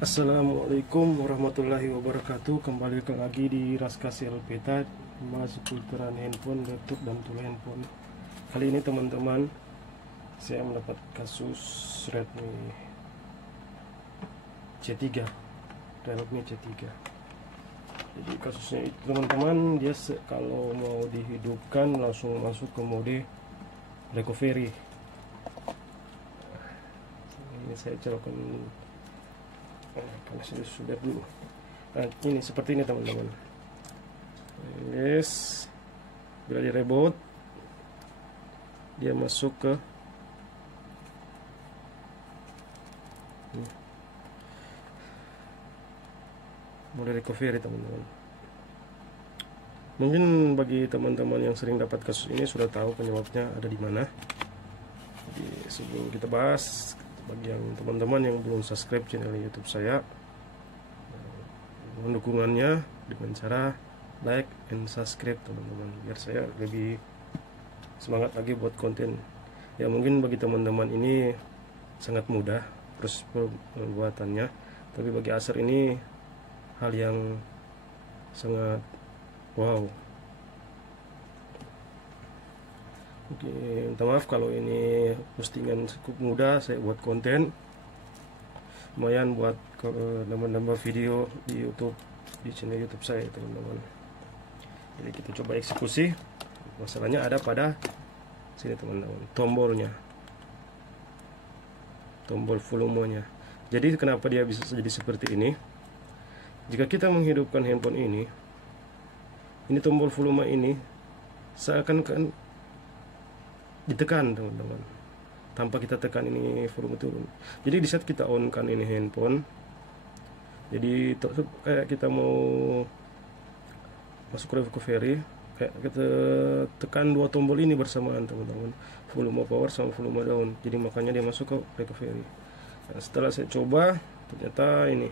Assalamualaikum warahmatullahi wabarakatuh. Kembali lagi di Raskasi Elpeta, masuk seputaran handphone, laptop, dan tool handphone. Kali ini teman-teman, saya mendapat kasus Redmi C3. Jadi kasusnya itu teman-teman, dia kalau mau dihidupkan langsung masuk ke mode recovery. Ini saya colokkan karena sudah dulu. Nah, ini seperti ini teman-teman. Yes, bila di reboot dia masuk ke mode recovery teman-teman. Mungkin bagi teman-teman yang sering dapat kasus ini sudah tahu penyebabnya ada di mana. Jadi sebelum kita bahas, bagi yang teman-teman yang belum subscribe channel YouTube saya, dukungannya dengan cara like and subscribe teman-teman, biar saya lebih semangat lagi buat konten. Ya mungkin bagi teman-teman ini sangat mudah proses pembuatannya, tapi bagi Acer ini hal yang sangat wow. Oke, minta maaf kalau ini postingan cukup mudah saya buat konten, lumayan buat nambah-nambah video di YouTube, di channel YouTube saya teman-teman. Jadi kita coba eksekusi. Masalahnya ada pada sini teman-teman, tombolnya, tombol volumenya. Jadi kenapa dia bisa jadi seperti ini? Jika kita menghidupkan handphone ini tombol volume ini seakan-akan ditekan teman-teman, tanpa kita tekan ini volume turun. Jadi di saat kita on kan ini handphone, jadi kayak kita mau masuk recovery, kayak kita tekan dua tombol ini bersamaan teman-teman, volume power sama volume down. Jadi makanya dia masuk ke recovery. Nah, setelah saya coba, ternyata ini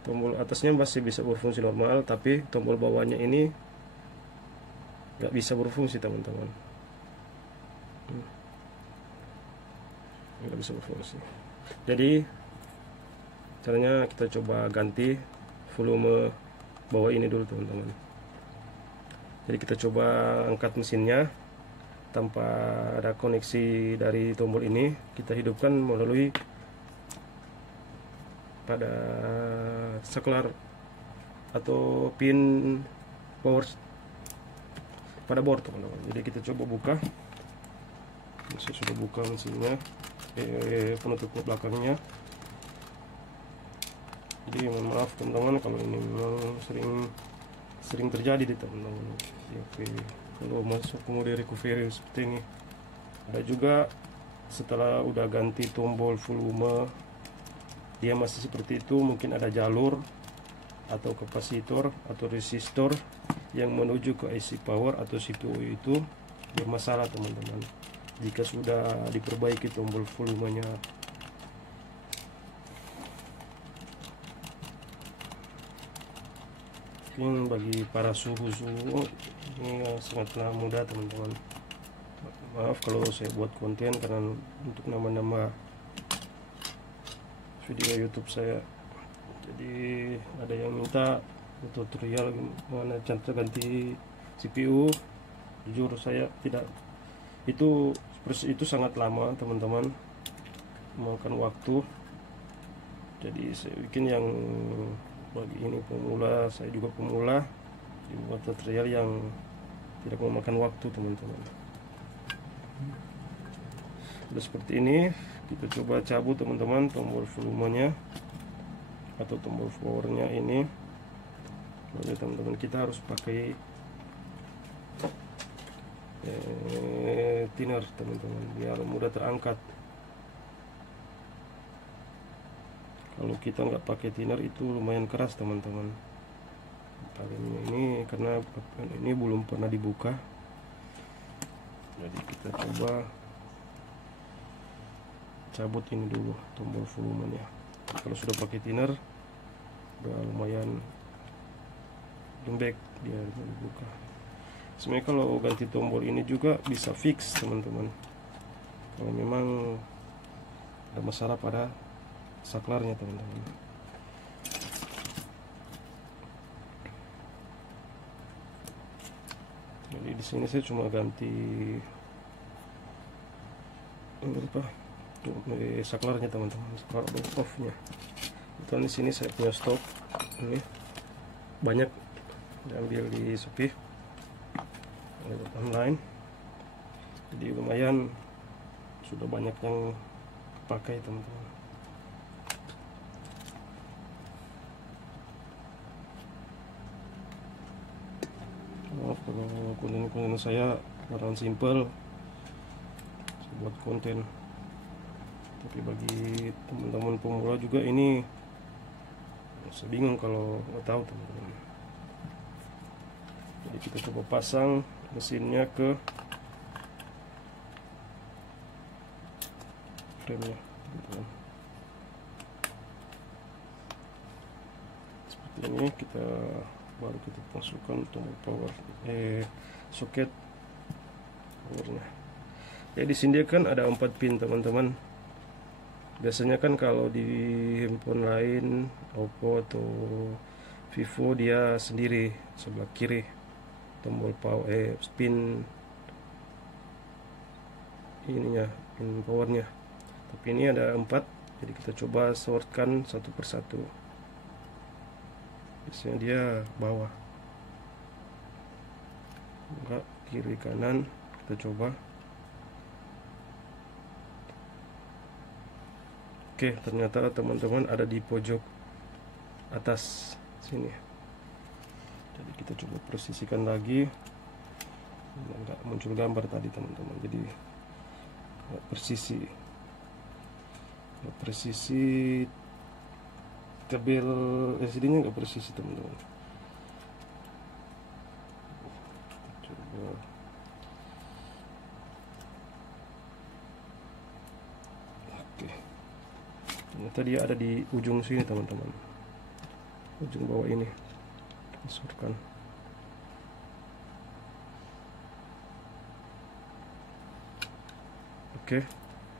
tombol atasnya masih bisa berfungsi normal, tapi tombol bawahnya ini nggak bisa berfungsi teman-teman. Nggak bisa berfungsi. Jadi caranya kita coba ganti volume bawah ini dulu teman-teman. Jadi kita coba angkat mesinnya tanpa ada koneksi dari tombol ini, kita hidupkan melalui pada saklar atau pin power pada board teman-teman. Jadi kita coba buka. Saya sudah buka mesinnya, penutup belakangnya. Jadi mohon maaf teman-teman kalau ini memang sering terjadi di teman-teman. Oke, kalau masuk ke mode recovery seperti ini. Ada juga setelah udah ganti tombol volume, dia masih seperti itu, mungkin ada jalur atau kapasitor atau resistor yang menuju ke IC power atau CPU itu bermasalah teman-teman. Jika sudah diperbaiki tombol volumenya, mungkin bagi para suhu ini sangatlah mudah teman-teman. Maaf kalau saya buat konten karena untuk nama-nama video YouTube saya. Jadi ada yang minta tutorial gimana cara ganti CPU. Jujur saya tidak, proses itu sangat lama teman-teman, memakan waktu. Jadi saya bikin yang bagi ini pemula, saya juga pemula, dibuat tutorial yang tidak memakan waktu teman-teman. Sudah seperti ini, kita coba cabut teman-teman tombol volumenya atau tombol powernya ini. Lalu teman-teman kita harus pakai thinner teman-teman, biar mudah terangkat. Kalau kita nggak pakai thinner itu lumayan keras teman-teman. Kalemnya ini karena ini belum pernah dibuka, jadi kita coba cabut ini dulu tombol volumenya. Kalau sudah pakai thinner udah lumayan lembek, dia dibuka. Sebenarnya kalau ganti tombol ini juga bisa fix teman-teman, kalau memang ada masalah pada saklarnya teman-teman. Jadi di sini saya cuma ganti saklarnya teman-teman, saklar off-nya. Itu di sini saya punya stok ini banyak, diambil di Shopee lewat online, jadi lumayan sudah banyak yang pakai teman-teman. Maaf kalau konten-konten saya barang simple, saya buat konten, tapi bagi teman-teman pemula juga ini saya bingung kalau nggak tahu teman-teman. Jadi kita coba pasang mesinnya ke frame-nya teman-teman. Seperti ini, kita baru kita masukkan tombol power soket powernya. Ya di sini kan ada 4 pin teman-teman. Biasanya kan kalau di handphone lain, Oppo atau Vivo, dia sendiri sebelah kiri tombol power pin ininya, pin powernya. Tapi ini ada 4, jadi kita coba sortkan satu persatu. Biasanya dia bawah, enggak kiri kanan. Kita coba. Oke, ternyata teman-teman ada di pojok atas sini. Jadi kita coba posisikan lagi. Enggak muncul gambar tadi teman-teman. Jadi enggak presisi tabel LCD-nya enggak presisi teman-teman. Coba. Ternyata dia ada di ujung sini teman-teman, ujung bawah ini. Masukkan. Oke,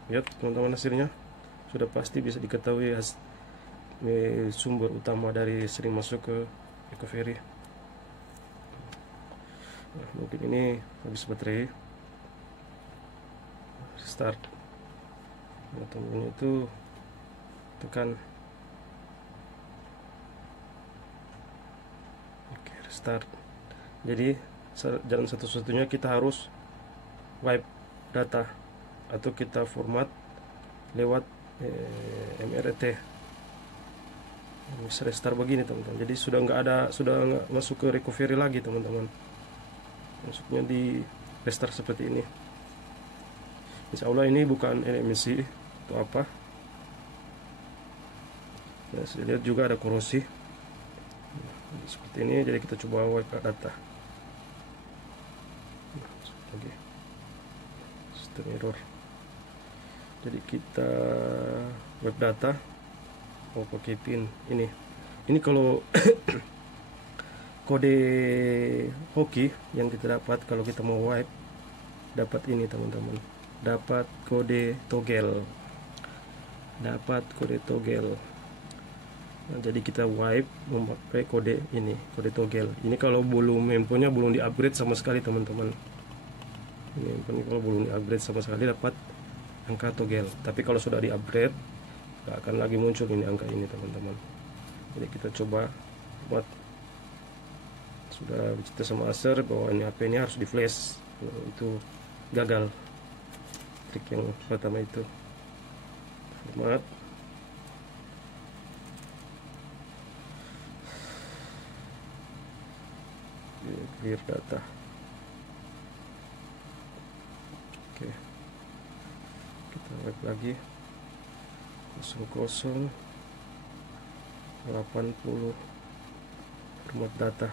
lihat teman-teman, hasilnya sudah pasti bisa diketahui sumber utama dari sering masuk ke Recovery. Nah, mungkin ini habis baterai. Start. Nah, tombolnya itu tekan. Oke, restart. Jadi jalan satu-satunya kita harus wipe data atau kita format lewat MRT. Bisa restart begini teman-teman. Jadi sudah nggak masuk ke recovery lagi teman-teman. Masuknya di restart seperti ini. Insya Allah ini bukan NMC atau apa. Nah, saya lihat juga ada korosi. Nah, seperti ini. Jadi kita coba wipe data. Oke. Sistem error. Jadi kita wipe data. Oh, pakai pin ini. Ini kalau kode hoki yang kita dapat kalau kita mau wipe, dapat ini teman-teman. Dapat kode toggle. Dapat kode toggle. Nah, jadi kita wipe memakai kode ini, kode toggle. Ini kalau handphonenya belum di-upgrade sama sekali teman-teman. Ini handphone kalau belum di-upgrade sama sekali dapat angka toggle. Tapi kalau sudah di-upgrade, nggak akan lagi muncul ini angka ini teman-teman. Jadi kita coba buat, sudah bercerita sama Acer bahwa ini HP ini harus di flash. Itu gagal trik yang pertama itu. Format. Clear data. Oke, kita wipe lagi. 0080 format data.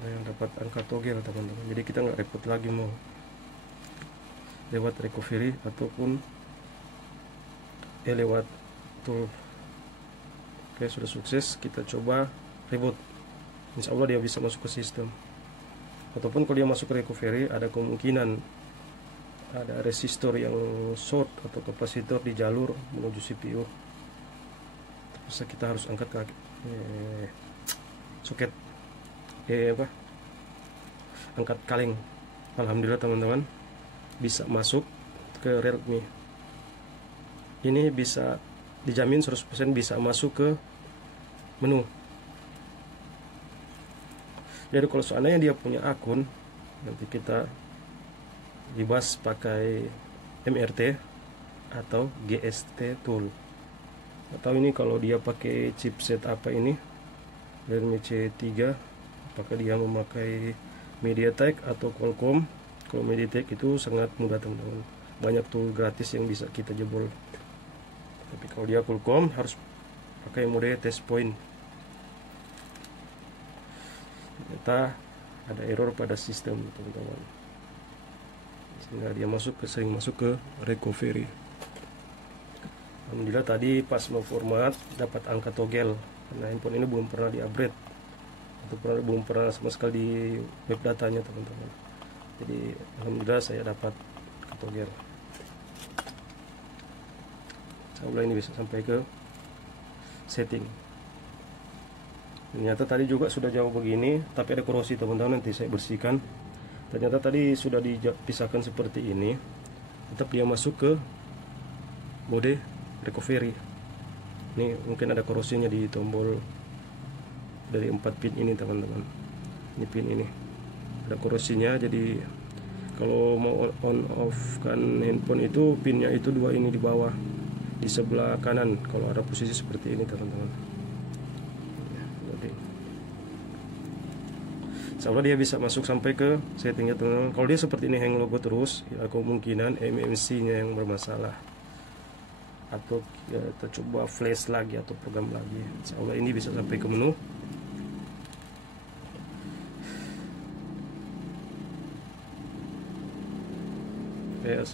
Nah, yang dapat angka toggle teman-teman. Jadi kita nggak repot lagi mau lewat recovery ataupun lewat tool. Oke, sudah sukses. Kita coba reboot. Insya Allah dia bisa masuk ke sistem. Ataupun kalau dia masuk ke recovery, ada kemungkinan ada resistor yang short atau kapasitor di jalur menuju CPU. Terus kita harus angkat ke soket angkat kaleng. Alhamdulillah teman-teman bisa masuk ke Realme. Ini bisa dijamin 100% bisa masuk ke menu. Jadi kalau seandainya dia punya akun, nanti kita bebas pakai MRT atau GST tool. Atau ini kalau dia pakai chipset apa ini, Realme C3, apakah dia memakai MediaTek atau Qualcomm. Kalau MediaTek itu sangat mudah teman-teman, banyak tool gratis yang bisa kita jebol. Tapi kalau dia Qualcomm harus pakai mode test point. Ternyata ada error pada sistem teman-teman, sehingga dia sering masuk ke recovery. Alhamdulillah tadi pas mau format dapat angka toggle, karena handphone ini belum pernah di upgrade atau belum pernah sama sekali di web datanya teman-teman. Jadi alhamdulillah saya dapat toggle. Insyaallah ini bisa sampai ke setting. Ternyata tadi juga sudah jauh begini, tapi ada korosi teman-teman, nanti saya bersihkan. Ternyata tadi sudah dipisahkan seperti ini, tetap dia masuk ke mode recovery. Ini mungkin ada korosinya di tombol dari 4 pin ini teman-teman. Ini pin ini ada korosinya, jadi kalau mau on off kan handphone itu pinnya itu 2 ini di bawah, di sebelah kanan kalau ada posisi seperti ini teman-teman. Insyaallah dia bisa masuk sampai ke settingnya teman-teman. Kalau dia seperti ini hang logo terus, ya kemungkinan MMC nya yang bermasalah, atau ya, kita coba flash lagi atau program lagi. Insyaallah ini bisa sampai ke menu.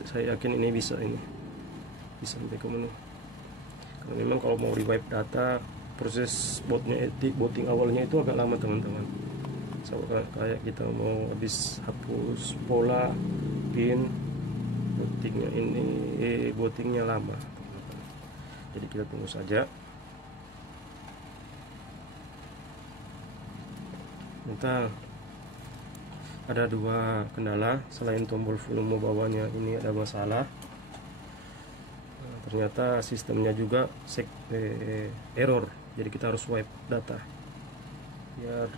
Saya yakin ini bisa sampai ke menu. Karena memang kalau mau rewipe data, proses booting awalnya itu agak lama teman-teman. Soalnya kayak kita mau habis hapus pola pin, bootingnya lama. Jadi kita tunggu saja. Kita ada 2 kendala selain tombol volume bawahnya ini ada masalah. Ternyata sistemnya juga error. Jadi kita harus wipe data biar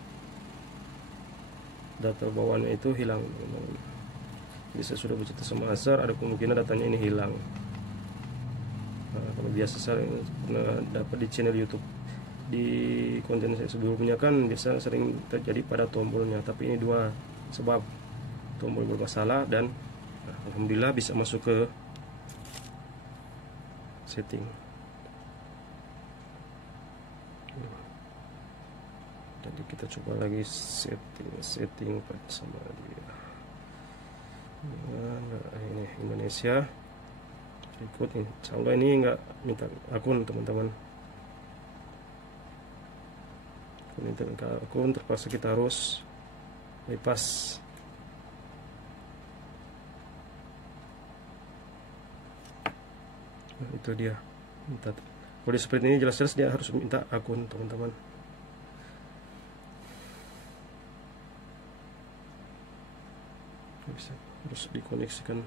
data bawahnya itu hilang. Jadi saya sudah bercerita sama Asar, ada kemungkinan datanya ini hilang. Nah, kalau biasa saya pernah dapat di channel YouTube, di konten saya sebelumnya kan biasa sering terjadi pada tombolnya, tapi ini 2 sebab tombol bermasalah dan alhamdulillah bisa masuk ke setting. Jadi kita coba lagi setting sama dia. Ini Indonesia. Ikut ini. Insyaallah ini enggak minta akun teman-teman. Akun terpaksa kita harus bypass. Nah, itu dia. Kalau seperti ini jelas-jelas dia harus minta akun teman-teman. Harus dikoneksikan.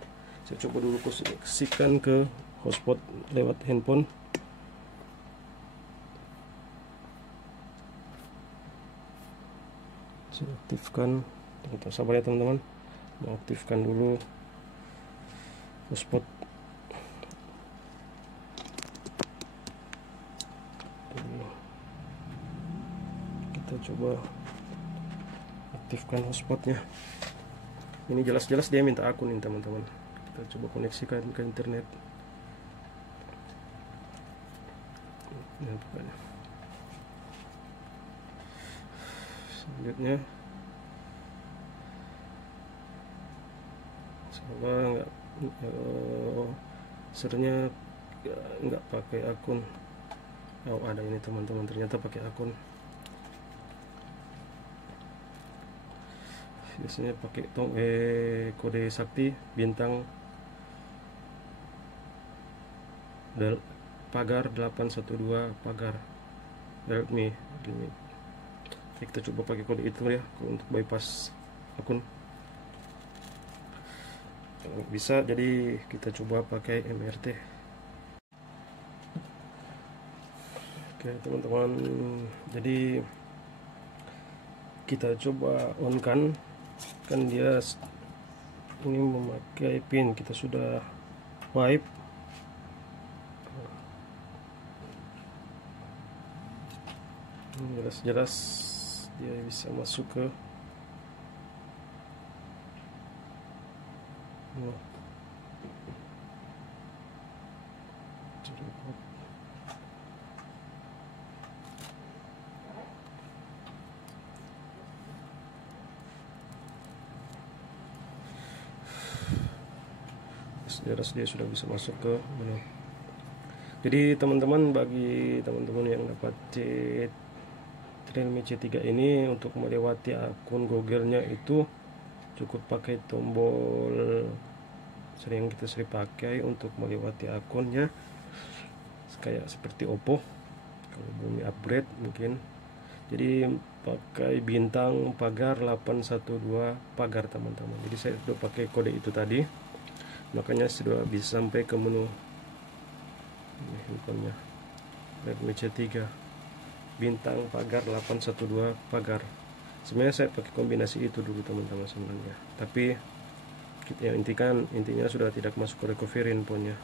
Saya coba dulu koneksikan ke hotspot lewat handphone. Saya aktifkan. Sabar ya teman-teman, mau aktifkan dulu hotspot. Kita coba aktifkan hotspotnya. Ini jelas-jelas dia minta akun ini teman-teman. Kita coba koneksikan ke internet. Nah, selanjutnya sama sernya nggak pakai akun. Oh ada ini teman-teman, ternyata pakai akun. Biasanya pakai kode sakti bintang pagar 812 pagar Realme. Jadi kita coba pakai kode itu ya untuk bypass akun. Kalau bisa, jadi kita coba pakai MRT. Oke teman-teman, jadi kita coba on kan dia ini memakai pin, kita sudah wipe. Jelas-jelas dia bisa masuk ke jelas dia sudah bisa masuk ke menu. Jadi teman-teman, bagi teman-teman yang dapat Realme C3 ini, untuk melewati akun Google-nya itu cukup pakai tombol kita sering pakai untuk melewati akunnya, kayak seperti Oppo kalau belum upgrade mungkin. Jadi pakai bintang pagar 812 pagar teman-teman. Jadi saya sudah pakai kode itu tadi, makanya sudah bisa sampai ke menu. Ini handphonenya Redmi C3 bintang pagar 812 pagar. Sebenarnya saya pakai kombinasi itu dulu teman-teman sebenarnya, tapi yang intinya sudah tidak masuk ke recovery handphonenya.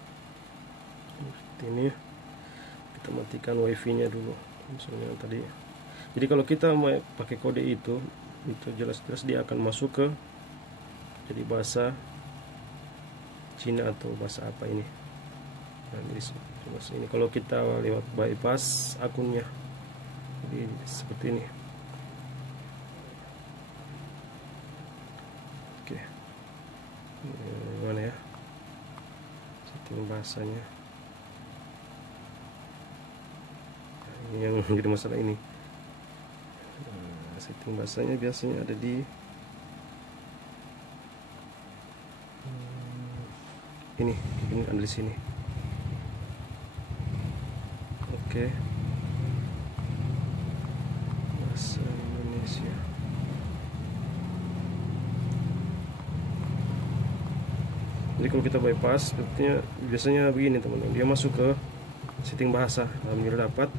Ini kita matikan wifi nya dulu misalnya tadi. Jadi kalau kita mau pakai kode itu jelas-jelas dia akan masuk ke jadi bahasa Cina atau bahasa apa ini. Nah, ini kalau kita lewat bypass akunnya, jadi seperti ini. Oke, mana ya setting bahasanya? Nah, ini yang jadi masalah ini. Setting bahasanya biasanya ada di ini ada di sini. Oke, bahasa Indonesia. Jadi kalau kita bypass, biasanya begini teman-teman, dia masuk ke setting bahasa. Alhamdulillah dapat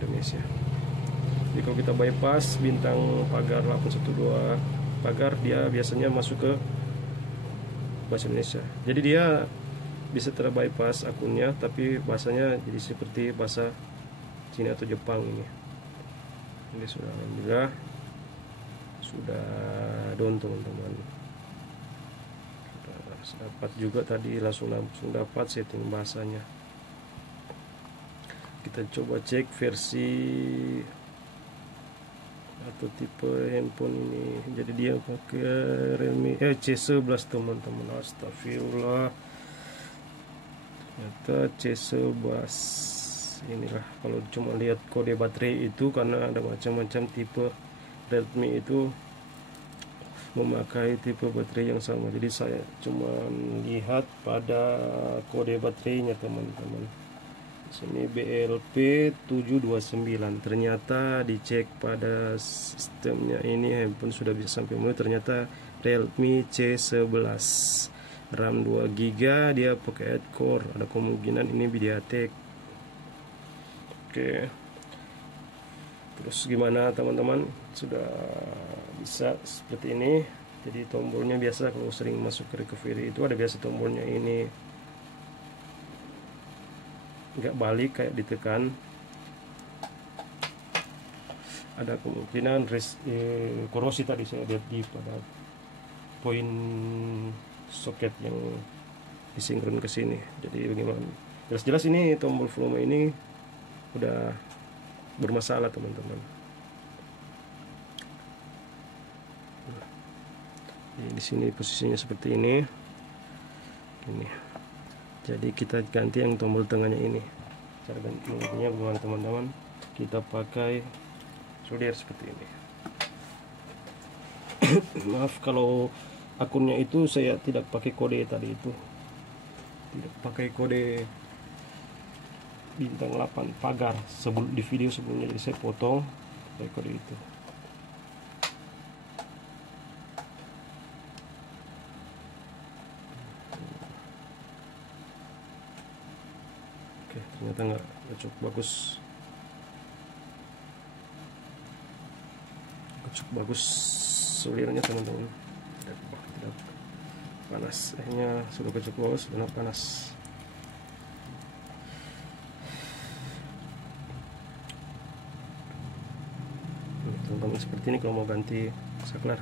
Indonesia. Jadi kalau kita bypass bintang pagar 812 pagar, dia biasanya masuk ke bahasa Indonesia. Jadi dia bisa terbypass akunnya, tapi bahasanya jadi seperti bahasa Cina atau Jepang ini. Ini sudah alhamdulillah sudah down teman-teman. Sudah dapat juga tadi, langsung dapat setting bahasanya. Kita coba cek versi atau tipe handphone ini. Jadi dia pakai Realme C11 teman-teman. Astagfirullah, ternyata C11. Inilah kalau cuma lihat kode baterai itu, karena ada macam-macam tipe Redmi itu memakai tipe baterai yang sama. Jadi saya cuma lihat pada kode baterainya teman-teman. Sini BLP 729. Ternyata dicek pada sistemnya ini handphone sudah bisa sampai menu, ternyata Realme C11 RAM 2GB, dia pakai 8 core, ada kemungkinan ini MediaTek. Oke, terus gimana teman-teman, sudah bisa seperti ini. Jadi tombolnya biasa kalau sering masuk ke recovery itu ada biasa tombolnya ini nggak balik, kayak ditekan ada kemungkinan korosi. Tadi saya lihat di pada poin soket yang disinkron ke sini. Jadi bagaimana, jelas-jelas ini tombol volume ini udah bermasalah teman-teman. Di sini posisinya seperti ini. Jadi kita ganti yang tombol tengahnya ini. Cara gantinya bagaimana teman-teman? Kita pakai solder seperti ini. Maaf kalau akunnya itu saya tidak pakai kode tadi itu. tidak pakai kode bintang 8 pagar sebelum di video sebelumnya, jadi saya potong pakai kode itu. Oke, ternyata nggak cukup bagus. Cukup bagus solirnya teman-teman, tidak panas, akhirnya sudah cukup bagus, benar panas. Teman-teman, seperti ini kalau mau ganti saklar,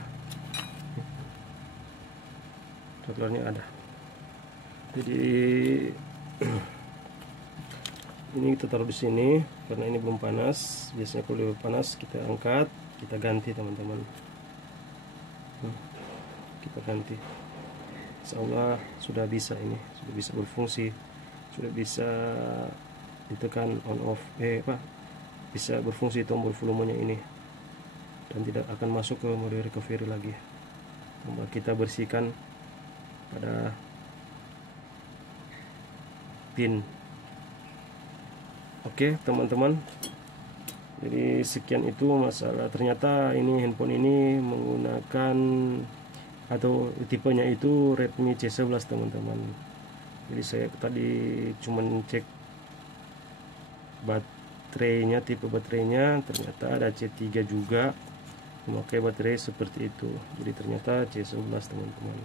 saklarnya ada. Jadi ini kita taruh di sini karena ini belum panas. Biasanya kalau udah panas kita angkat, kita ganti teman-teman. Kita ganti. Insya Allah sudah bisa, ini sudah bisa berfungsi, sudah bisa ditekan on off, bisa berfungsi tombol volumenya ini, dan tidak akan masuk ke mode recovery lagi. Kita bersihkan pada pin. Oke teman-teman, jadi sekian itu masalah. Ternyata ini handphone ini menggunakan atau tipenya itu Redmi C11 teman-teman. Jadi saya tadi cuman cek baterainya, tipe baterainya, ternyata ada C3 juga memakai baterai seperti itu. Jadi ternyata C11 teman-teman.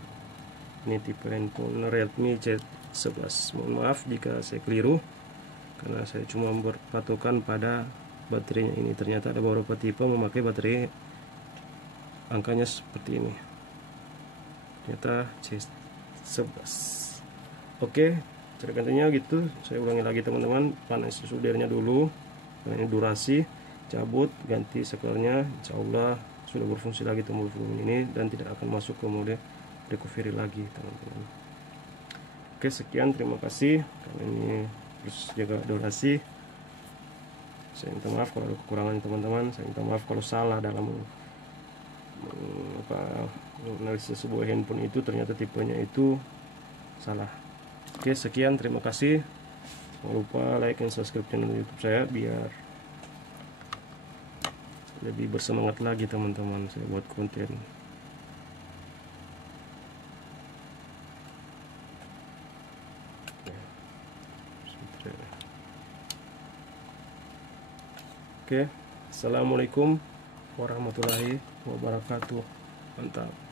Ini tipe handphone Redmi C11. Mohon maaf jika saya keliru, karena saya cuma berpatokan pada baterainya ini. Ternyata ada beberapa tipe memakai baterai angkanya seperti ini. Ternyata C11. Oke, cara gantinya gitu. Saya ulangi lagi teman-teman, panas soldernya dulu karena ini durasi, cabut, ganti saklarnya. Insya Allah sudah berfungsi lagi tombol volume ini dan tidak akan masuk ke mode recovery lagi teman-teman. Oke, sekian, terima kasih. Karena ini terus jaga durasi. Saya minta maaf kalau ada kekurangan teman-teman. Saya minta maaf kalau salah dalam menganalisis sebuah handphone itu, ternyata tipenya itu salah. Oke, sekian, terima kasih. Jangan lupa like dan subscribe channel YouTube saya biar lebih bersemangat lagi teman-teman saya buat konten. Oke, assalamualaikum warahmatullahi wabarakatuh. Mantap.